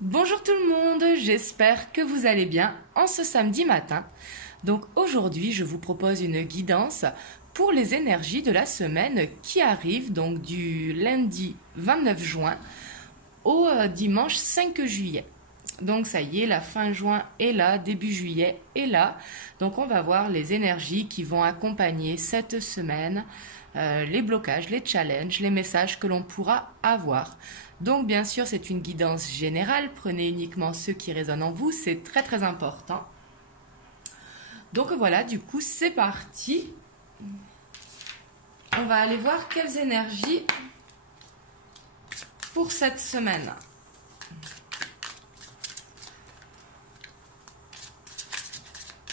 Bonjour tout le monde, j'espère que vous allez bien en ce samedi matin. Donc aujourd'hui, je vous propose une guidance pour les énergies de la semaine qui arrive, donc du lundi 29 juin au dimanche 5 juillet. Donc ça y est, la fin juin est là, début juillet est là. Donc on va voir les énergies qui vont accompagner cette semaine, les blocages, les challenges, les messages que l'on pourra avoir. Donc bien sûr, c'est une guidance générale, prenez uniquement ceux qui résonnent en vous, c'est très très important. Donc voilà, du coup, c'est parti. On va aller voir quelles énergies pour cette semaine.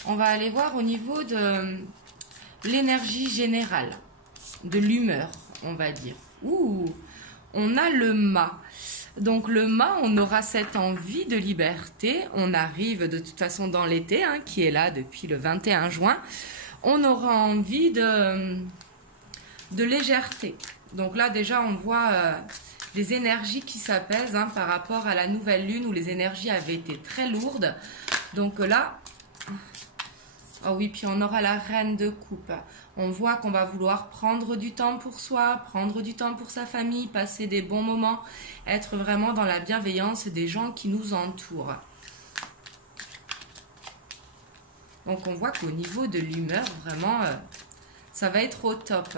On va aller voir au niveau de l'énergie générale, de l'humeur, on va dire. Ouh, on a le mât. Donc le mât, on aura cette envie de liberté. On arrive de toute façon dans l'été, qui est là depuis le 21 juin. On aura envie de légèreté. Donc là déjà, on voit des énergies qui s'apaisent par rapport à la nouvelle lune où les énergies avaient été très lourdes. Donc là... Oh oui, puis on aura la reine de coupe. On voit qu'on va vouloir prendre du temps pour soi, prendre du temps pour sa famille, passer des bons moments, être vraiment dans la bienveillance des gens qui nous entourent. Donc on voit qu'au niveau de l'humeur, vraiment, ça va être au top.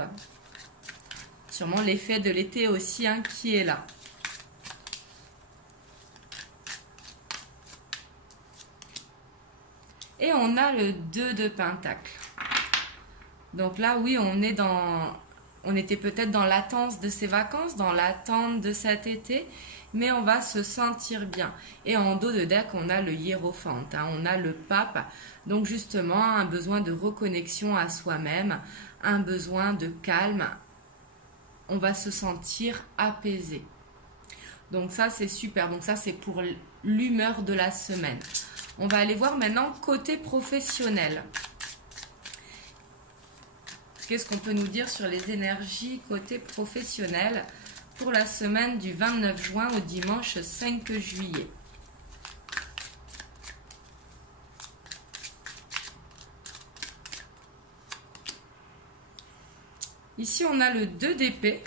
Sûrement l'effet de l'été aussi qui est là. Et on a le 2 de Pentacle. Donc là, oui, on était peut-être dans l'attente de ces vacances, dans l'attente de cet été, mais on va se sentir bien. Et en dos de deck, on a le Hiérophante, on a le Pape. Donc justement, un besoin de reconnexion à soi-même, un besoin de calme. On va se sentir apaisé. Donc ça, c'est super. Donc ça, c'est pour l'humeur de la semaine. On va aller voir maintenant côté professionnel. Qu'est-ce qu'on peut nous dire sur les énergies côté professionnel pour la semaine du 29 juin au dimanche 5 juillet? Ici, on a le 2 d'épée.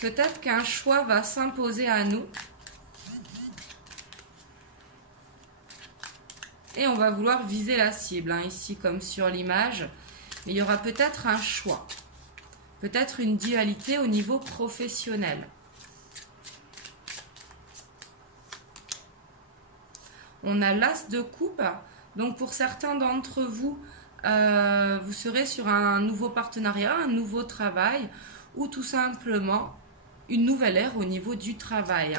Peut-être qu'un choix va s'imposer à nous. Et on va vouloir viser la cible, ici comme sur l'image. Mais il y aura peut-être un choix. Peut-être une dualité au niveau professionnel. On a l'as de coupe. Donc pour certains d'entre vous, vous serez sur un nouveau partenariat, un nouveau travail ou tout simplement une nouvelle ère au niveau du travail.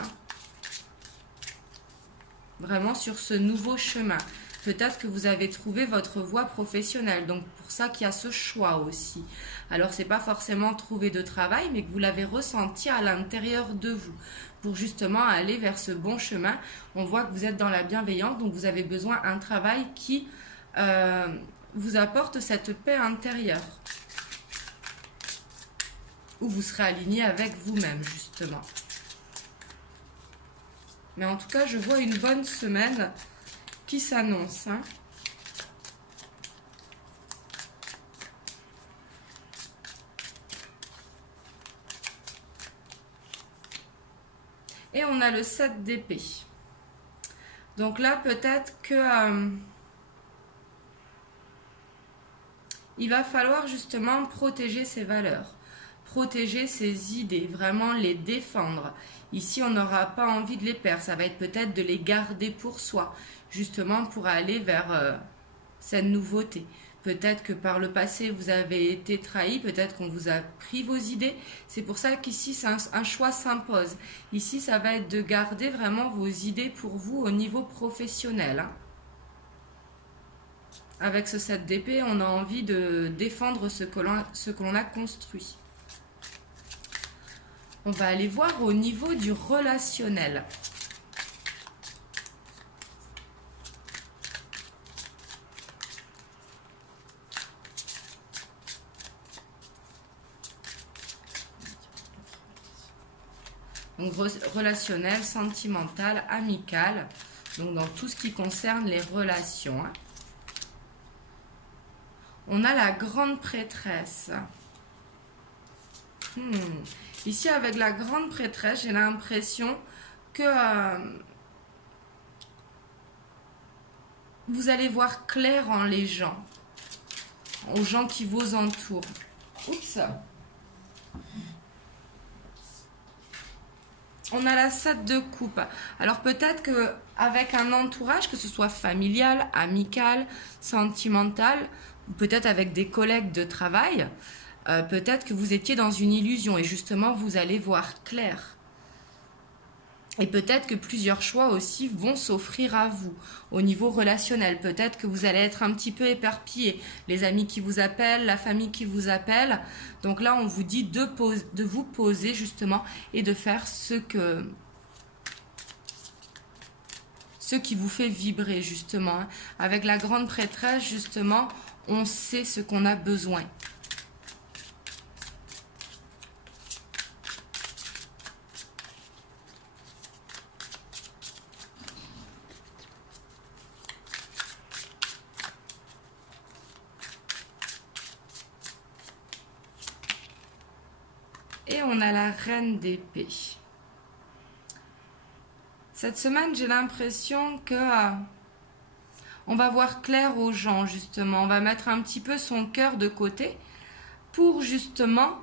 Vraiment sur ce nouveau chemin. Peut-être que vous avez trouvé votre voie professionnelle, donc pour ça qu'il y a ce choix aussi. Alors c'est pas forcément trouver de travail, mais que vous l'avez ressenti à l'intérieur de vous, pour justement aller vers ce bon chemin. On voit que vous êtes dans la bienveillance, donc vous avez besoin d'un travail qui vous apporte cette paix intérieure, où vous serez aligné avec vous-même justement. Mais en tout cas, je vois une bonne semaine qui s'annonce. Et on a le 7 d'épée. Donc là, peut-être que il va falloir justement protéger ses valeurs, protéger ses idées, vraiment les défendre. Ici, on n'aura pas envie de les perdre. Ça va être peut-être de les garder pour soi, justement pour aller vers cette nouveauté. Peut-être que par le passé, vous avez été trahi, peut-être qu'on vous a pris vos idées. C'est pour ça qu'ici, un choix s'impose. Ici, ça va être de garder vraiment vos idées pour vous au niveau professionnel. Avec ce 7 d'épée, on a envie de défendre ce que l'on a construit. On va aller voir au niveau du relationnel. Donc relationnel, sentimental, amical. Donc dans tout ce qui concerne les relations. Hein. On a la grande prêtresse. Ici, avec la grande prêtresse, j'ai l'impression que vous allez voir clair en les gens, aux gens qui vous entourent. Oups. On a la 7 de coupe. Alors peut-être que avec un entourage, que ce soit familial, amical, sentimental, ou peut-être avec des collègues de travail, peut-être que vous étiez dans une illusion et justement vous allez voir clair. Et peut-être que plusieurs choix aussi vont s'offrir à vous au niveau relationnel. Peut-être que vous allez être un petit peu éparpillé. Les amis qui vous appellent, la famille qui vous appelle. Donc là, on vous dit de vous poser justement et de faire ce qui vous fait vibrer justement. Avec la grande prêtresse, justement, on sait ce qu'on a besoin. Et on a la reine d'épée. Cette semaine, j'ai l'impression que on va voir clair aux gens, justement. On va mettre un petit peu son cœur de côté pour, justement,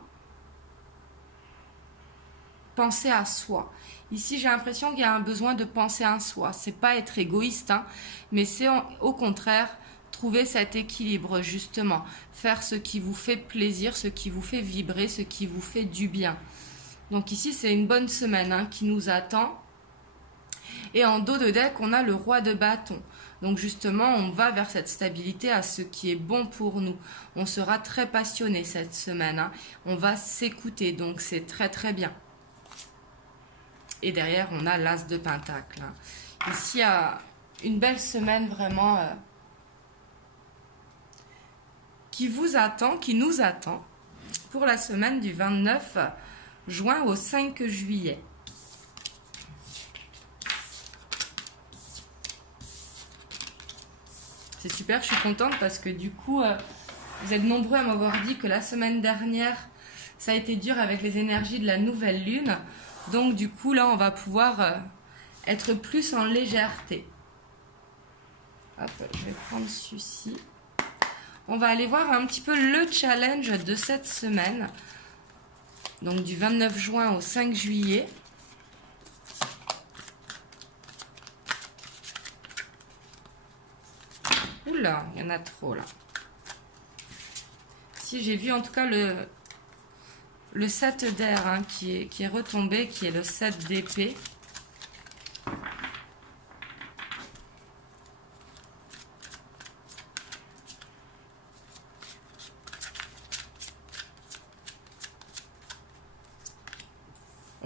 penser à soi. Ici, j'ai l'impression qu'il y a un besoin de penser à soi. C'est pas être égoïste, hein, mais c'est au contraire trouver cet équilibre, justement. Faire ce qui vous fait plaisir, ce qui vous fait vibrer, ce qui vous fait du bien. Donc ici, c'est une bonne semaine hein, qui nous attend. Et en dos de deck, on a le roi de bâton. Donc justement, on va vers cette stabilité à ce qui est bon pour nous. On sera très passionné cette semaine. Hein. On va s'écouter, donc c'est très très bien. Et derrière, on a l'as de pentacle. Hein. Ici, il y a une belle semaine vraiment qui vous attend, qui nous attend pour la semaine du 29 juin au 5 juillet. C'est super, je suis contente parce que du coup, vous êtes nombreux à m'avoir dit que la semaine dernière, ça a été dur avec les énergies de la nouvelle lune. Donc du coup, là, on va pouvoir être plus en légèreté. Hop, je vais prendre celui-ci. On va aller voir un petit peu le challenge de cette semaine. Donc du 29 juin au 5 juillet. Oula, il y en a trop là. Si j'ai vu en tout cas le 7 d'air hein, qui est retombé, qui est le 7 d'épée.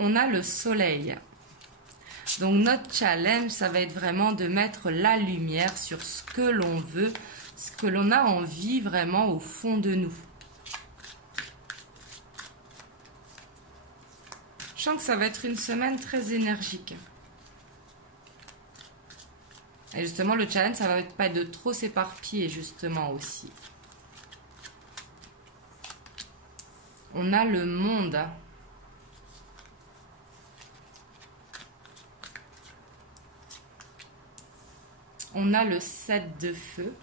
On a le soleil. Donc notre challenge, ça va être vraiment de mettre la lumière sur ce que l'on veut, ce que l'on a envie vraiment au fond de nous. Je sens que ça va être une semaine très énergique. Et justement, le challenge, ça va pas être de trop s'éparpiller justement aussi. On a le monde. On a le 7 de feu.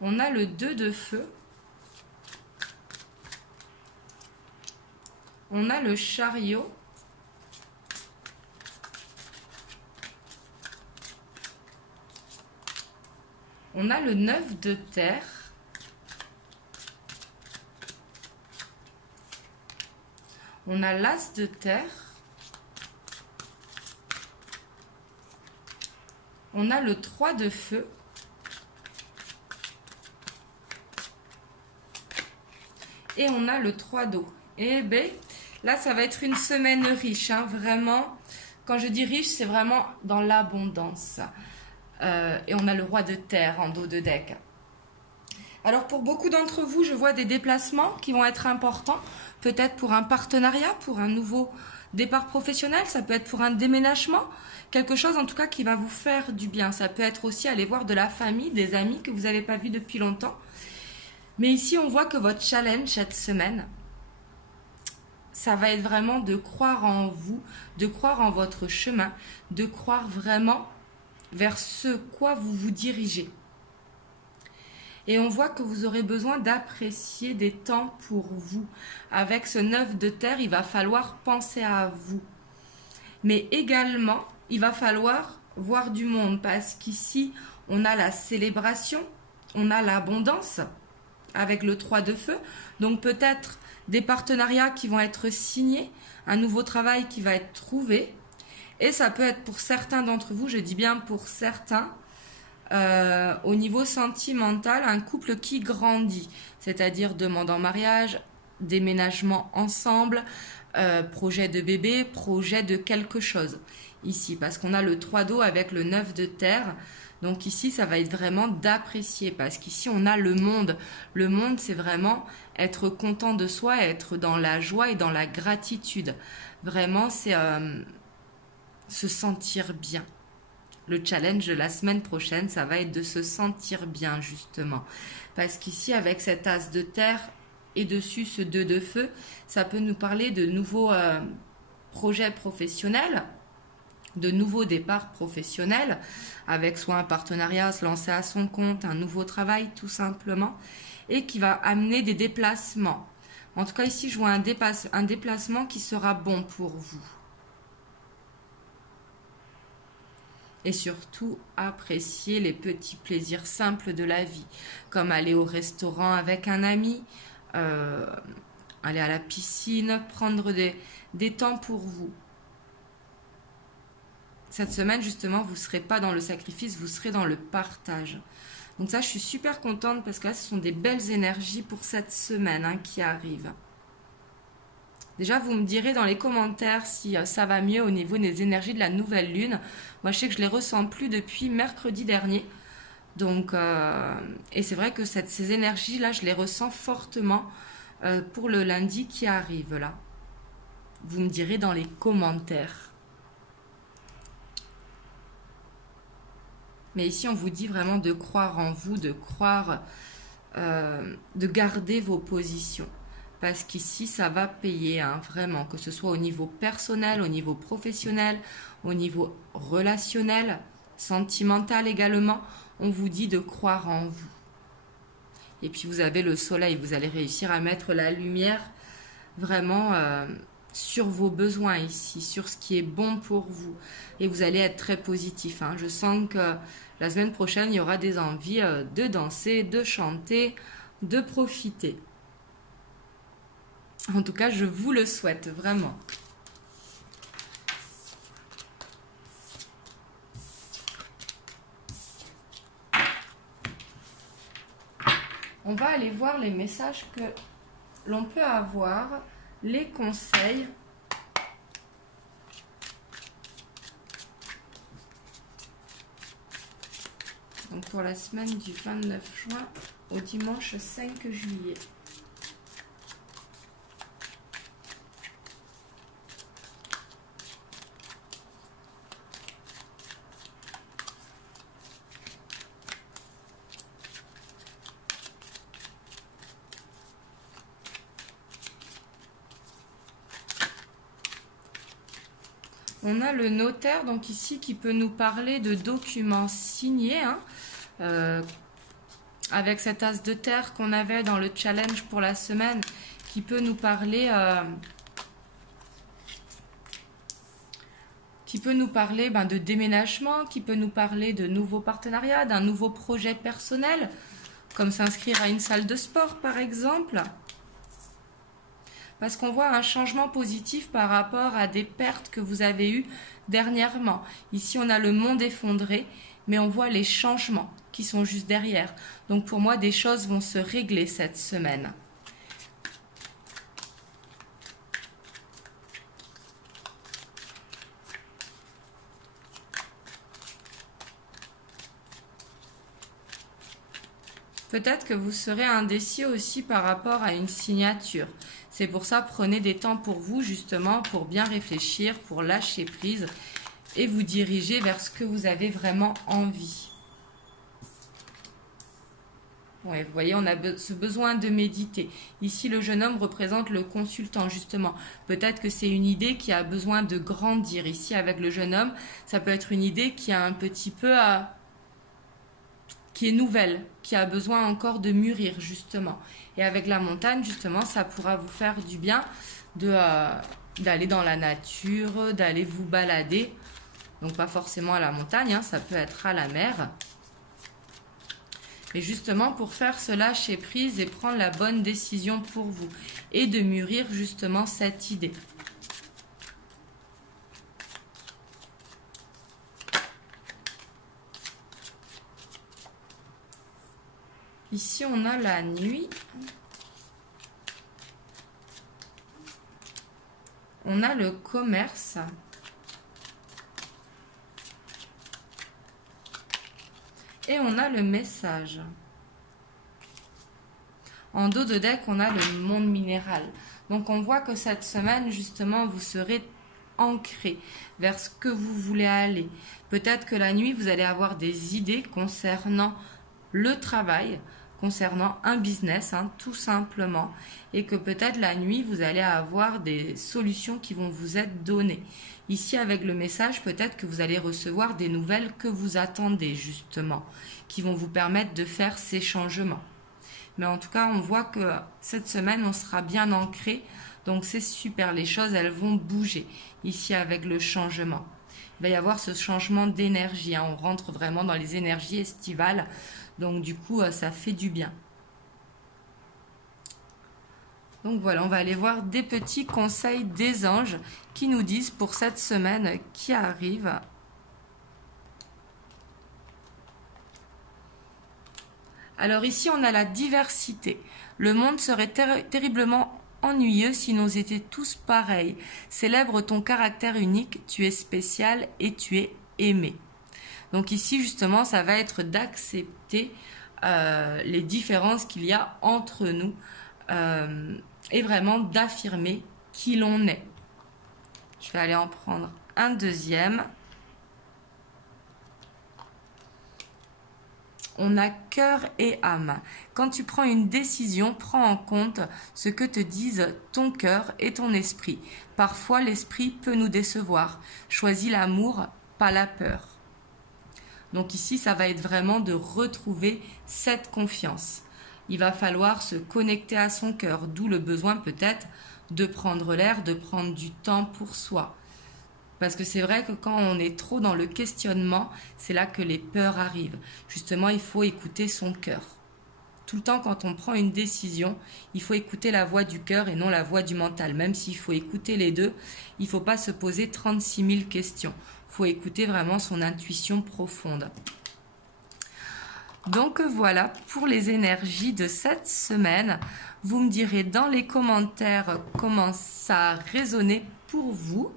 On a le 2 de feu. On a le chariot. On a le 9 de terre. On a l'as de terre. On a le 3 de feu. Et on a le 3 d'eau. Et bien, là, ça va être une semaine riche. Hein, vraiment, quand je dis riche, c'est vraiment dans l'abondance. Et on a le roi de terre en dos de deck. Alors pour beaucoup d'entre vous, je vois des déplacements qui vont être importants, peut-être pour un partenariat, pour un nouveau départ professionnel, ça peut être pour un déménagement, quelque chose en tout cas qui va vous faire du bien. Ça peut être aussi aller voir de la famille, des amis que vous n'avez pas vus depuis longtemps. Mais ici, on voit que votre challenge cette semaine, ça va être vraiment de croire en vous, de croire en votre chemin, de croire vraiment vers ce quoi vous vous dirigez. Et on voit que vous aurez besoin d'apprécier des temps pour vous. Avec ce 9 de terre, il va falloir penser à vous. Mais également, il va falloir voir du monde parce qu'ici, on a la célébration, on a l'abondance avec le 3 de feu. Donc peut-être des partenariats qui vont être signés, un nouveau travail qui va être trouvé. Et ça peut être pour certains d'entre vous, je dis bien pour certains, au niveau sentimental, un couple qui grandit, c'est-à-dire demande en mariage, déménagement ensemble, projet de bébé, projet de quelque chose ici, parce qu'on a le 3 d'eau avec le 9 de terre. Donc ici, ça va être vraiment d'apprécier, parce qu'ici, on a le monde. Le monde, c'est vraiment être content de soi, être dans la joie et dans la gratitude. Vraiment, c'est se sentir bien. Le challenge de la semaine prochaine, ça va être de se sentir bien, justement. Parce qu'ici, avec cet as de terre et dessus ce 2 de feu, ça peut nous parler de nouveaux projets professionnels, de nouveaux départs professionnels, avec soit un partenariat, se lancer à son compte, un nouveau travail, tout simplement, et qui va amener des déplacements. En tout cas, ici, je vois un déplacement qui sera bon pour vous. Et surtout, apprécier les petits plaisirs simples de la vie, comme aller au restaurant avec un ami, aller à la piscine, prendre des temps pour vous. Cette semaine, justement, vous ne serez pas dans le sacrifice, vous serez dans le partage. Donc ça, je suis super contente parce que là, ce sont des belles énergies pour cette semaine qui arrive. Déjà, vous me direz dans les commentaires si ça va mieux au niveau des énergies de la nouvelle lune. Moi, je sais que je les ressens plus depuis mercredi dernier. Donc, et c'est vrai que ces énergies-là, je les ressens fortement pour le lundi qui arrive là. Vous me direz dans les commentaires. Mais ici, on vous dit vraiment de croire en vous, de croire, de garder vos positions. Parce qu'ici, ça va payer, vraiment, que ce soit au niveau personnel, au niveau professionnel, au niveau relationnel, sentimental également. On vous dit de croire en vous. Et puis, vous avez le soleil, vous allez réussir à mettre la lumière vraiment sur vos besoins ici, sur ce qui est bon pour vous. Et vous allez être très positif. Je sens que la semaine prochaine, il y aura des envies de danser, de chanter, de profiter. En tout cas, je vous le souhaite vraiment. On va aller voir les messages que l'on peut avoir, les conseils. Donc pour la semaine du 29 juin au dimanche 5 juillet. On a le notaire, donc ici, qui peut nous parler de documents signés, avec cet as de terre qu'on avait dans le challenge pour la semaine, qui peut nous parler, de déménagement, qui peut nous parler de nouveaux partenariats, d'un nouveau projet personnel, comme s'inscrire à une salle de sport, par exemple. Parce qu'on voit un changement positif par rapport à des pertes que vous avez eues dernièrement. Ici, on a le monde effondré, mais on voit les changements qui sont juste derrière. Donc pour moi, des choses vont se régler cette semaine. Peut-être que vous serez indécis aussi par rapport à une signature. C'est pour ça, prenez des temps pour vous, justement, pour bien réfléchir, pour lâcher prise et vous diriger vers ce que vous avez vraiment envie. Ouais, vous voyez, on a ce besoin de méditer. Ici, le jeune homme représente le consultant, justement. Peut-être que c'est une idée qui a besoin de grandir. Ici, avec le jeune homme, ça peut être une idée qui a un petit peu qui est nouvelle, qui a besoin encore de mûrir, justement. Et avec la montagne, justement, ça pourra vous faire du bien d'aller dans la nature, d'aller vous balader. Donc, pas forcément à la montagne, hein, ça peut être à la mer. Mais justement, pour faire ce lâcher prise et prendre la bonne décision pour vous. Et de mûrir, justement, cette idée. Ici, on a la nuit. On a le commerce. Et on a le message. En dos de deck, on a le monde minéral. Donc, on voit que cette semaine, justement, vous serez ancré vers ce que vous voulez aller. Peut-être que la nuit, vous allez avoir des idées concernant le travail, concernant un business, hein, tout simplement. Et que peut-être la nuit, vous allez avoir des solutions qui vont vous être données. Ici, avec le message, peut-être que vous allez recevoir des nouvelles que vous attendez, justement, qui vont vous permettre de faire ces changements. Mais en tout cas, on voit que cette semaine, on sera bien ancré. Donc, c'est super. Les choses, elles vont bouger. Ici, avec le changement. Il va y avoir ce changement d'énergie. Hein. On rentre vraiment dans les énergies estivales. Donc, du coup, ça fait du bien. Donc voilà, on va aller voir des petits conseils des anges qui nous disent pour cette semaine qui arrive. Alors ici, on a la diversité. Le monde serait terriblement ennuyeux si nous étions tous pareils. Célèbre ton caractère unique, tu es spécial et tu es aimé. Donc ici, justement, ça va être d'accepter les différences qu'il y a entre nous. Et vraiment d'affirmer qui l'on est. Je vais aller en prendre un deuxième. On a cœur et âme. Quand tu prends une décision, prends en compte ce que te disent ton cœur et ton esprit. Parfois, l'esprit peut nous décevoir. Choisis l'amour, pas la peur. Donc ici, ça va être vraiment de retrouver cette confiance. Il va falloir se connecter à son cœur, d'où le besoin peut-être de prendre l'air, de prendre du temps pour soi. Parce que c'est vrai que quand on est trop dans le questionnement, c'est là que les peurs arrivent. Justement, il faut écouter son cœur. Tout le temps, quand on prend une décision, il faut écouter la voix du cœur et non la voix du mental. Même s'il faut écouter les deux, il ne faut pas se poser 36 000 questions. Il faut écouter vraiment son intuition profonde. Donc voilà pour les énergies de cette semaine. Vous me direz dans les commentaires comment ça a résonné pour vous.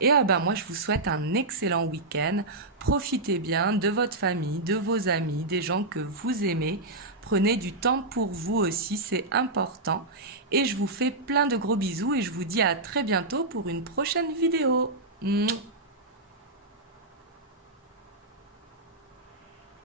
Et moi je vous souhaite un excellent week-end. Profitez bien de votre famille, de vos amis, des gens que vous aimez. Prenez du temps pour vous aussi, c'est important. Et je vous fais plein de gros bisous et je vous dis à très bientôt pour une prochaine vidéo.